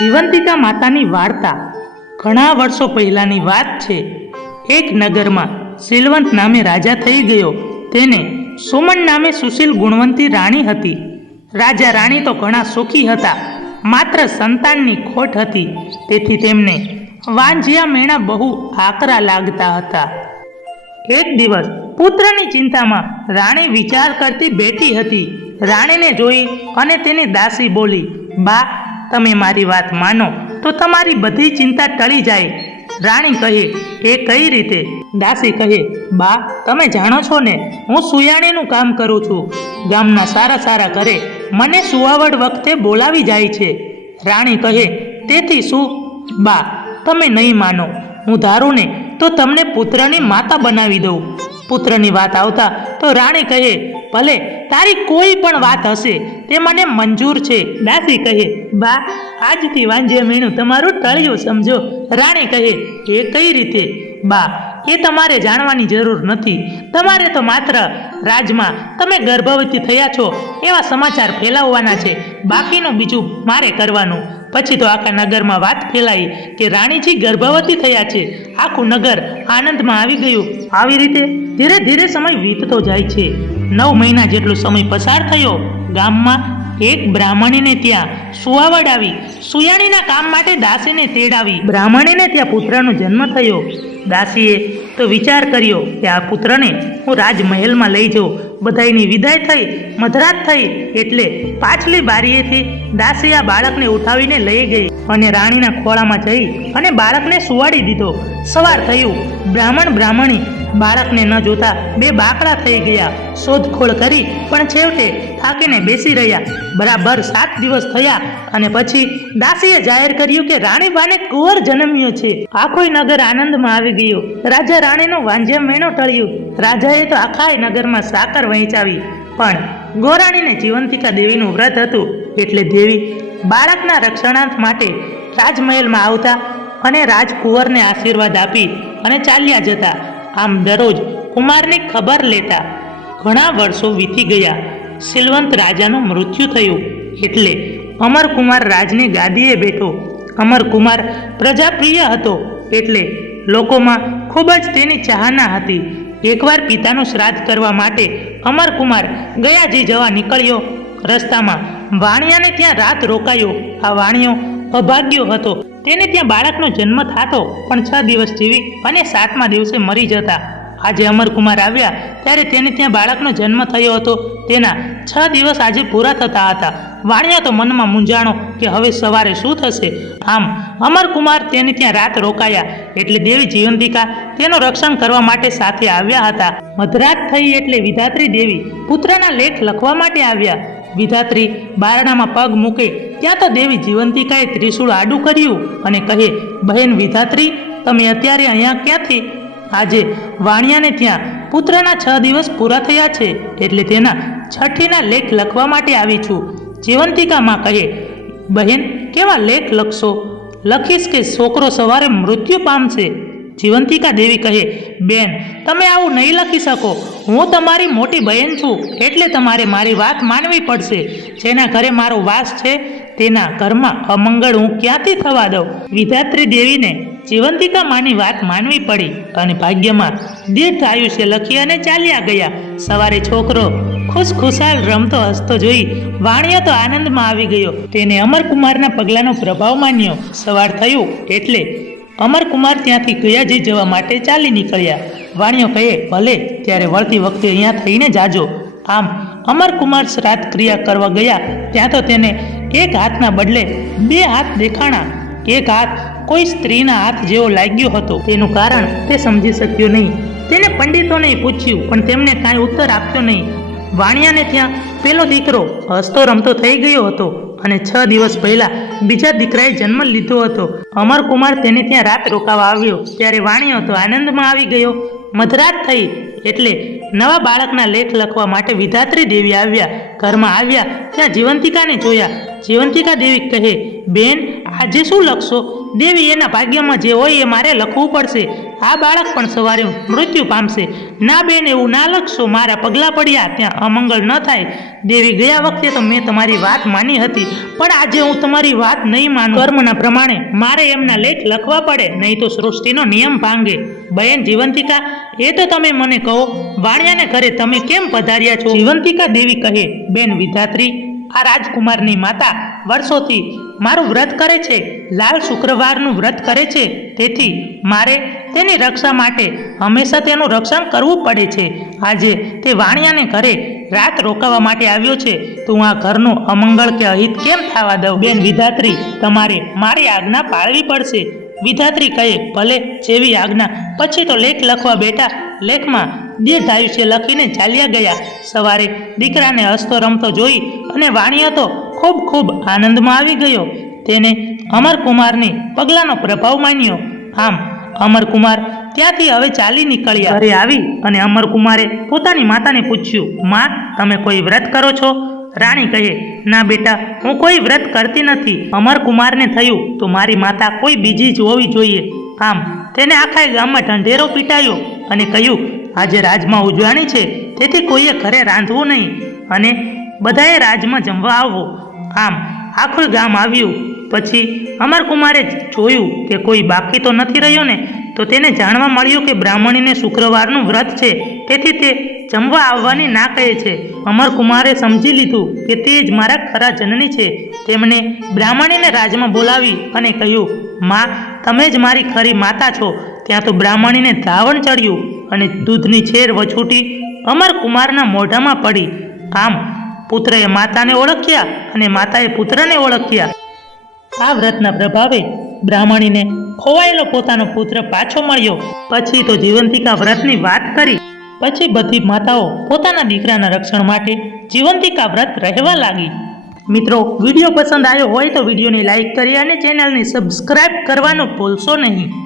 જીવંતિકા માતાની વાર્તા ઘણા વર્ષો પહેલાની વાત છે. એક નગરમાં સિલવંત નામે રાજા થઈ ગયો. તેને સુમન નામે સુશીલ ગુણવંતી રાણી હતી. રાજા રાણી તો ઘણા સુખી હતા, માત્ર સંતાનની ખોટ હતી. તેથી તેમને વાંજિયા મેણા બહુ આકરા લાગતા હતા. એક દિવસ પુત્રની ચિંતામાં રાણી વિચાર કરતી બેઠી હતી. રાણીને જોઈ અને તેની દાસી બોલી, બા તમે મારી વાત માનો, તો તમારી બધી ચિંતા ટળી જાય. રાણી કહે, એ કઈ રીતે? દાસી કહે, બા, તમે જાણો છો ને, હું સુયાણીનું કામ કરું છું. ગામના સારા સારા ઘરે મને સુવાવડ વખતે બોલાવી જાય છે. રાણી કહે, તેથી શું? બા, તમે નહીં માનો. હું ધારું ને તો તમને પુત્રની માતા બનાવી દઉં. પુત્રની વાત આવતા તો રાણી કહે, ભલે, તારી કોઈ પણ વાત હશે, તે મને મંજૂર છે. દાસી કહે, બા, આજથી વાંજે મીણું તમારું ટળ્યું સમજો. રાણી કહે, એ કઈ રીતે? બા, એ તમારે જાણવાની જરૂર નથી. તમારે તો માત્ર રાજમાં તમે ગર્ભવતી થયા છો, એવા સમાચાર ફેલાવવાના છે. બાકીનું બીજું મારે કરવાનું. પછી તો આખા નગરમાં વાત ફેલાઈ કે રાણીજી ગર્ભવતી થયા છે. આખું નગર આનંદમાં આવી ગયું. આવી રીતે ધીરે ધીરે સમય વીતતો જાય છે. નવ મહિના જેટલો સમય પસાર થયો. ગામમાં એક બ્રાહ્મણીને ત્યાં સુવાવડ આવી સુયાણીના કામ માટે દાસીને તેડાવી. બ્રાહ્મણીને ત્યાં પુત્રનો જન્મ થયો. દાસીએ તો વિચાર કર્યો કે આ પુત્રને હું રાજમહેલમાં લઈ જાઉં. બધાયની વિદાય થઈ, મધરાત થઈ, એટલે પાછલી બારીએથી દાસી આ બાળકને ઉઠાવીને લઈ ગઈ અને રાણીના ખોળામાં જઈ અને બાળકને સુવાડી દીધો. સવાર થયું. બ્રાહ્મણ, બ્રાહ્મણી બાળકને ન જોતા બે બાકડા થઈ ગયા. શોધખોળ કરી, પણ છેવટે થાકીને બેસી રહ્યા. બરાબર સાત દિવસ થયા અને પછી દાસીએ જાહેર કર્યું કે રાણીબાને કુંવર જન્મ્યો છે. આખોય નગર આનંદમાં આવી ગયો. રાજા રાણીનો વાંજ્યા મેણો ટળ્યું. રાજાએ તો આખા નગરમાં સાકર વહેંચાવી. પણ ગોરાણીને જીવંતિકા દેવીનું વ્રત હતું. એટલે દેવી બાળકના રક્ષણાર્થ માટે રાજમહેલમાં આવતા અને રાજકુંવરને આશીર્વાદ આપી અને ચાલ્યા જતા. આમ દરરોજ કુમારની ખબર લેતા ઘણા વર્ષો વીતી ગયા. સિલવંત રાજાનું મૃત્યુ થયું. એટલે અમરકુમાર રાજની ગાદીએ બેઠો. અમરકુમાર પ્રજાપ્રિય હતો. એટલે લોકોમાં ખૂબ જ તેની ચાહના હતી. એકવાર પિતાનું શ્રાદ્ધ કરવા માટે અમરકુમાર ગયાજી જવા નીકળ્યો. રસ્તામાં વાણિયાને ત્યાં રાત રોકાયો. આ વાણિયો અભાગ્યો હતો. તેને ત્યાં બાળકનો જન્મ થતો, પણ છ દિવસ જીવી અને સાતમા દિવસે મરી જતા. આજે અમરકુમાર આવ્યા ત્યારે તેને ત્યાં બાળકનો જન્મ થયો હતો. તેના છ દિવસ આજે પૂરા થતા હતા. વાણિયા તો મનમાં મૂંઝાણો કે હવે સવારે શું થશે? આમ અમરકુમાર તેને ત્યાં રાત રોકાયા. એટલે દેવી જીવંતિકા તેનું રક્ષણ કરવા માટે સાથે આવ્યા હતા. મધરાત થઈ એટલે વિધાત્રી દેવી પુત્રના લેખ લખવા માટે આવ્યા. વિધાત્રી બારણામાં પગ મૂકે ત્યાં તો દેવી જીવંતિકાએ ત્રિશૂળ આડું કર્યું અને કહે, બહેન વિધાત્રી, તમે અત્યારે અહીંયા ક્યાંથી? આજે વાણિયાને ત્યાં પુત્રના છ દિવસ પૂરા થયા છે. એટલે તેના છઠ્ઠીના લેખ લખવા માટે આવી છું. જીવંતિકામાં કહે બહેન, કેવા લેખ લખશો? લખીશ કે છોકરો સવારે મૃત્યુ પામશે? જીવંતિકા દેવી કહે, બેન, તમે આવું નહીં લખી શકો. હું તમારી મોટી બહેન છું, એટલે તમારે મારી વાત માનવી પડશે. જેના ઘરે મારો વાસ છે, તેના ઘરમાં અમંગળ હું ક્યાંથી થવા દઉં? વિધાત્રી દેવીને જીવંતિકા માની વાત માનવી પડી અને ભાગ્યમાં દીર્ઘ આયુષ્ય લખી અને ચાલ્યા ગયા. સવારે છોકરો ખુશ ખુશાલ રમતો હસતો જોઈ વાણિયો તો આનંદમાં આવી ગયો. તેને અમરકુમારના પગલાંનો પ્રભાવ માન્યો. સવાર થયું એટલે અમરકુમાર ત્યાંથી ગયાજી જવા માટે ચાલી નીકળ્યા. વાણિયો કહે, ભલે, ત્યારે વળતી વખતે અહીંયા થઈને જાજો. આમ અમરકુમાર શ્રાદ્ધ ક્રિયા કરવા ગયા. ત્યાં તો તેને એક હાથના બદલે બે હાથ દેખાણા. એક હાથ કોઈ સ્ત્રીના હાથ જેવો લાગ્યો હતો. તેનું કારણ તે સમજી શક્યો નહીં. તેને પંડિતોને પૂછ્યું, પણ તેમને કાંઈ ઉત્તર આપ્યો નહીં. વાણિયાને ત્યાં પેલો દીકરો હસતો રમતો થઈ ગયો હતો અને છ દિવસ પહેલા બીજા દીકરાએ જન્મ લીધો હતો. અમરકુમાર તેને ત્યાં રાત રોકાવા આવ્યો. ત્યારે વાણિયો તો આનંદમાં આવી ગયો. મધરાત થઈ એટલે નવા બાળકના લેખ લખવા માટે વિધાત્રી દેવી આવ્યા. ઘરમાં આવ્યા, ત્યાં જીવંતિકાને જોયા. જીવંતિકા દેવી કહે, બેન, આજે શું લખશો? દેવી એના ભાગ્યમાં જે હોય એ મારે લખવું પડશે. આ બાળક પણ સવારે મૃત્યુ પામશે. ના બેન, એવું ના લખશો. મારા પગલાં પડ્યા. ત્યાં અમંગળ ન થાય. દેવી, ગયા વખતે તો મેં તમારી વાત માની હતી. પણ આજે હું તમારી વાત નહીં માનું. કર્મના પ્રમાણે મારે એમના લેખ લખવા પડે. નહીં તો સૃષ્ટિનો નિયમ ભાંગે. બહેન જીવંતિકા, એ તો તમે મને કહો. વાણિયાને ઘરે તમે કેમ પધાર્યા છો? જીવંતિકા દેવી કહે, બેન વિધાત્રી આ રાજકુમારની માતા વર્ષોથી મારું વ્રત કરે છે, લાલ શુક્રવારનું વ્રત કરે છે. તેથી મારે તેની રક્ષા માટે હંમેશા તેનું રક્ષણ કરવું પડે છે. આજે તે વાણિયાને ઘરે રાત રોકાવા માટે આવ્યો છે. તો આ ઘરનું અમંગળ કે અહિત કેમ થવા દઉં? બેન વિધાત્રી, તમારે મારી આજ્ઞા પાળવી પડશે. વિધાત્રી કહે, ભલે જેવી આજ્ઞા, પછી તો લેખ લખવા બેઠા. લેખમાં દીર્ઘ આયુષ્ય લખીને ચાલ્યા ગયા. સવારે દીકરાને હસતો રમતો જોઈ અને વાણિયો તો ખૂબ ખૂબ આનંદમાં આવી ગયો. તેને અમરકુમારની પગલાંનો પ્રભાવ માન્યો. આમ અમરકુમાર ત્યાંથી હવે ચાલી નીકળ્યા. ઘરે આવી અને અમરકુમારે પોતાની માતાને પૂછ્યું, માં, તમે કોઈ વ્રત કરો છો? રાણી કહે, ના બેટા, હું કોઈ વ્રત કરતી નથી. અમરકુમારને થયું તો મારી માતા કોઈ બીજી જ હોવી જોઈએ. આમ તેને આખા ગામમાં ઢંઢેરો પીટાયો અને કહ્યું, આજે રાજમાં ઉજવણી છે, તેથી કોઈએ ઘરે રાંધવું નહીં. અને બધાએ રાજમાં જમવા આવો. આમ આખું ગામ આવ્યું. પછી અમરકુમારે જોયું કે કોઈ બાકી તો નથી રહ્યો ને, તો તેને જાણવા મળ્યું કે બ્રાહ્મણીને શુક્રવારનું વ્રત છે. તેથી તે જમવા આવવાની ના કહે છે. અમરકુમારે સમજી લીધું કે તે જ મારા ખરા જનની છે. તેમણે બ્રાહ્મણીને રાજમાં બોલાવી અને કહ્યું, માં, તમે જ મારી ખરી માતા છો. ત્યાં તો બ્રાહ્મણીને ધાવણ ચડ્યું અને દૂધની છેર વછૂટી અમરકુમારના મોઢામાં પડી. આમ પુત્રએ માતાને ઓળખ્યા અને માતાએ પુત્રને ઓળખ્યા. આ વ્રતના પ્રભાવે બ્રાહ્મણીને ખોવાયેલો પોતાનો પુત્ર પાછો મળ્યો. પછી તો જીવંતિકા વ્રતની વાત કરી. પછી બધી માતાઓ પોતાના દીકરાના રક્ષણ માટે જીવંતિકા વ્રત રહેવા લાગી. મિત્રો, વીડિયો પસંદ આવ્યો હોય તો વિડીયોને લાઇક કરી અને ચેનલને સબસ્ક્રાઇબ કરવાનું ભૂલશો નહીં.